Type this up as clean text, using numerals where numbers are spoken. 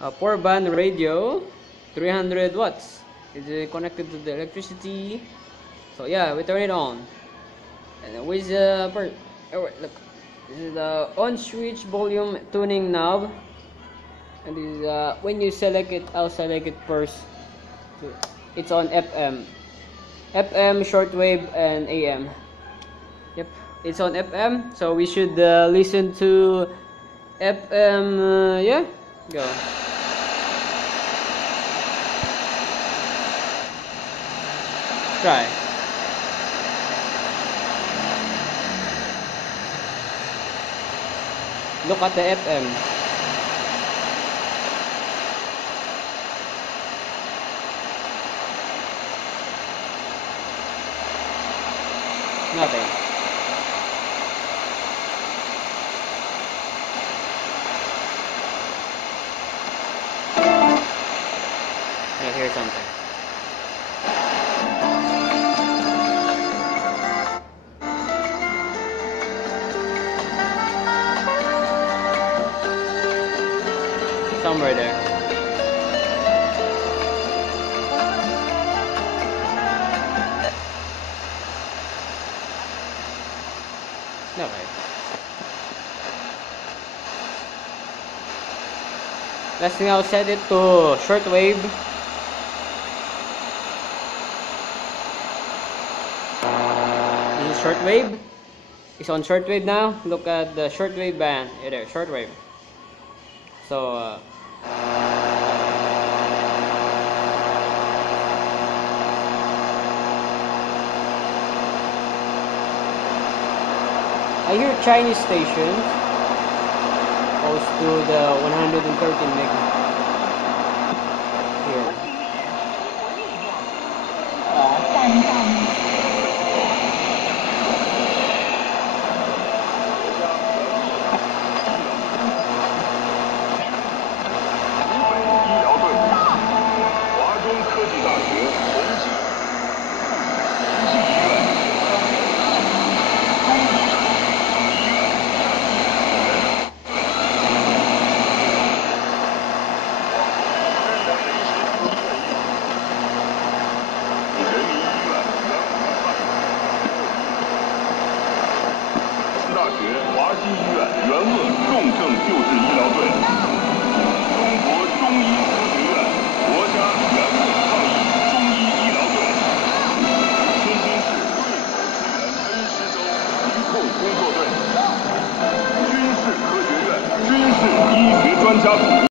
4-band radio, 300 watts. Is it connected to the electricity? So yeah, we turn it on. And with the oh wait, look, this is the on switch volume tuning knob. And this is when you select it, I'll select it first. It's on FM, shortwave, and AM. Yep, it's on FM, so we should listen to FM. Yeah, go. Try. Look at the FM. Nothing. I hear something. Somewhere there. Okay. Last thing, I'll set it to shortwave. This is shortwave. It's on shortwave now. Look at the shortwave band. Yeah, there, shortwave. So I hear Chinese stations close to the 113 meg here.